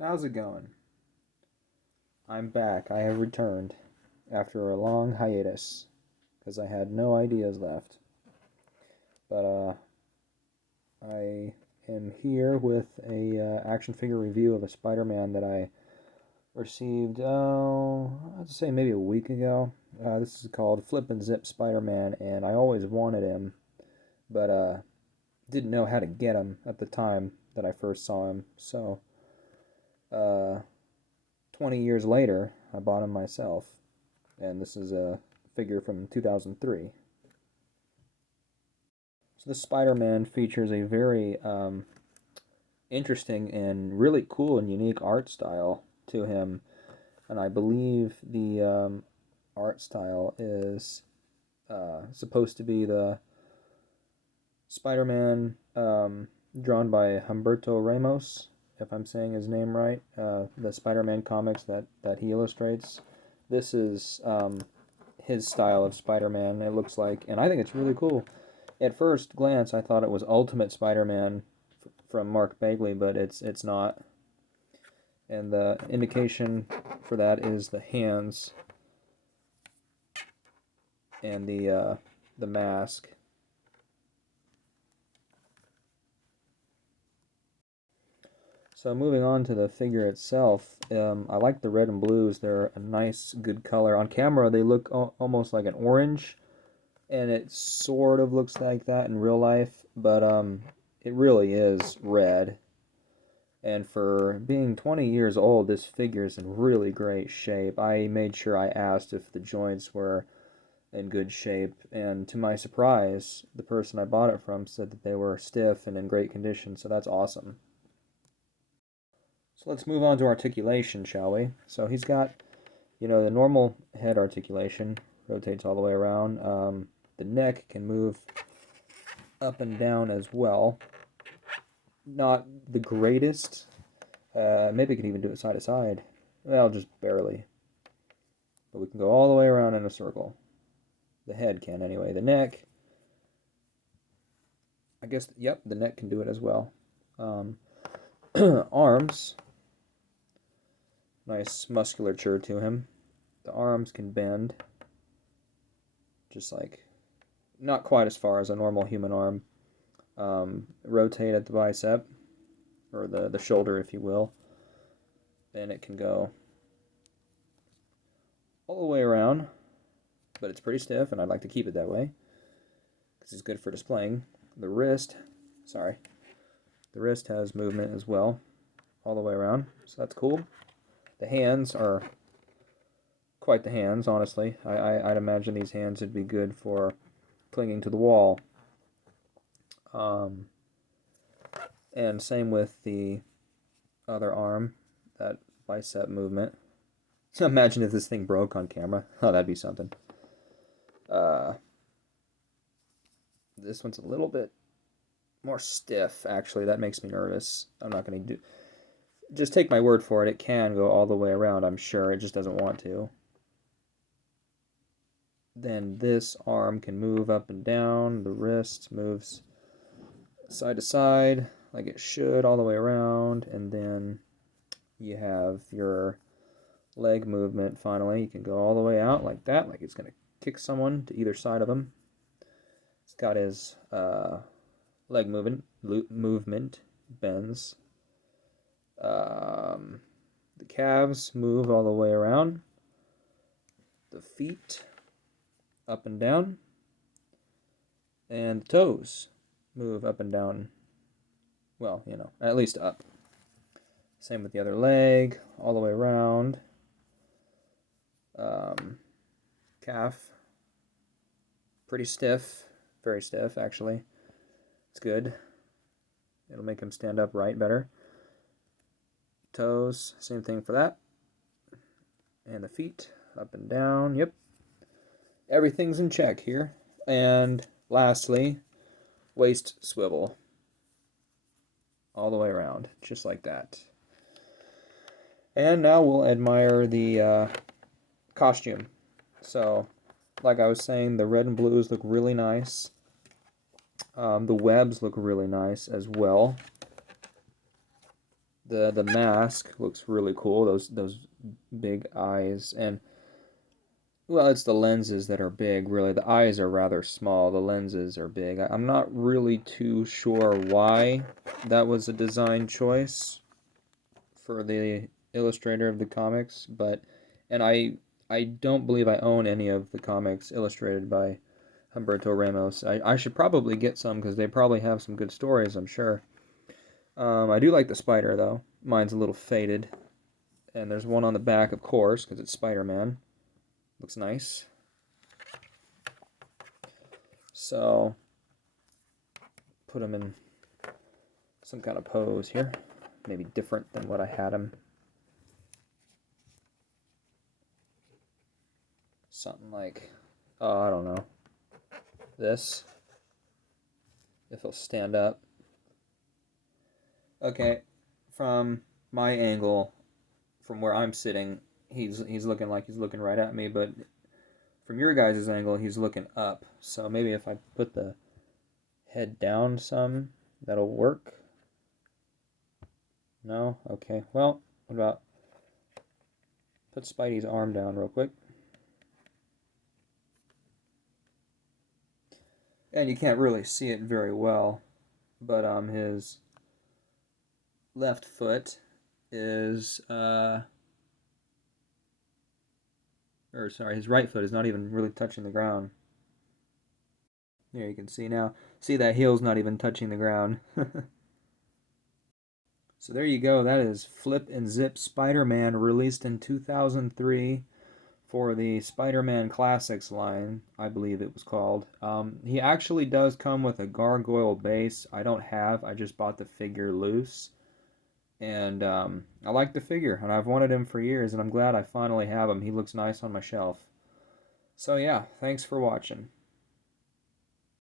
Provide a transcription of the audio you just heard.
How's it going? I'm back. I have returned after a long hiatus because I had no ideas left. But I am here with a action figure review of a Spider-Man that I received, I'd say maybe a week ago. This is called Flip and Zip Spider-Man, and I always wanted him, but didn't know how to get him at the time that I first saw him. So, uh, 20 years later, I bought him myself, and this is a figure from 2003. So this Spider-Man features a very interesting and really cool and unique art style to him, and I believe the art style is supposed to be the Spider-Man drawn by Humberto Ramos, if I'm saying his name right. The Spider-Man comics that he illustrates. This is his style of Spider-Man, it looks like, and I think it's really cool. At first glance, I thought it was Ultimate Spider-Man from Mark Bagley, but it's not. And the indication for that is the hands and the mask. So moving on to the figure itself, I like the red and blues. They're a nice, good color. On camera, they look almost like an orange, and it sort of looks like that in real life, but it really is red. And for being 20 years old, this figure is in really great shape. I made sure I asked if the joints were in good shape, and to my surprise, the person I bought it from said that they were stiff and in great condition, so that's awesome. So let's move on to articulation, shall we? So he's got, the normal head articulation, rotates all the way around. The neck can move up and down as well. Not the greatest. Maybe we can even do it side to side. Well, just barely. But we can go all the way around in a circle. The head can, anyway. The neck, I guess, yep, the neck can do it as well. Arms, nice musculature to him. The arms can bend, just like, not quite as far as a normal human arm. Rotate at the bicep, or the shoulder, if you will. Then it can go all the way around, but it's pretty stiff, and I'd like to keep it that way because it's good for displaying. The wrist, the wrist has movement as well, all the way around, so that's cool. The hands are quite the hands, honestly. I'd imagine these hands would be good for clinging to the wall. And same with the other arm, that bicep movement. So imagine if this thing broke on camera. Oh, that'd be something. This one's a little bit more stiff, actually. That makes me nervous. I'm not going to do... Just take my word for it. It can go all the way around, I'm sure. It just doesn't want to. Then this arm can move up and down. The wrist moves side to side like it should, all the way around. And then you have your leg movement finally. You can go all the way out like that, like it's going to kick someone to either side of him. It's got his leg movement, bends. The calves move all the way around. The feet up and down. And the toes move up and down. Well, at least up. Same with the other leg, all the way around. Calf, pretty stiff, very stiff actually. It's good. It'll make him stand upright better. Toes, same thing for that. And the feet, up and down, yep. Everything's in check here. And lastly, waist swivel. All the way around, just like that. And now we'll admire the costume. So, like I was saying, the red and blues look really nice. The webs look really nice as well. The mask looks really cool. Those big eyes, and well, it's the lenses that are big, really. The eyes are rather small. The lenses are big. I'm not really too sure why that was a design choice for the illustrator of the comics, but and I don't believe I own any of the comics illustrated by Humberto Ramos. I should probably get some because they probably have some good stories, I'm sure. I do like the spider though. Mine's a little faded, and there's one on the back, of course, because it's Spider-Man. Looks nice. So put him in some kind of pose here, maybe different than what I had him. Something like, oh, I don't know, this, if he'll stand up. Okay, from my angle, from where I'm sitting, he's looking like he's looking right at me, but from your guys' angle, he's looking up. So maybe if I put the head down some, that'll work. No? Okay. Well, what about put Spidey's arm down real quick. And you can't really see it very well, but his left foot is or sorry, his right foot is not even really touching the ground. There you can see now. See, that heel's not even touching the ground. So there you go. That is Flip and Zip Spider-Man, released in 2003 for the Spider-Man Classics line, I believe it was called. He actually does come with a gargoyle base. I just bought the figure loose. And I like the figure, and I've wanted him for years, and I'm glad I finally have him. He looks nice on my shelf. So yeah, thanks for watching.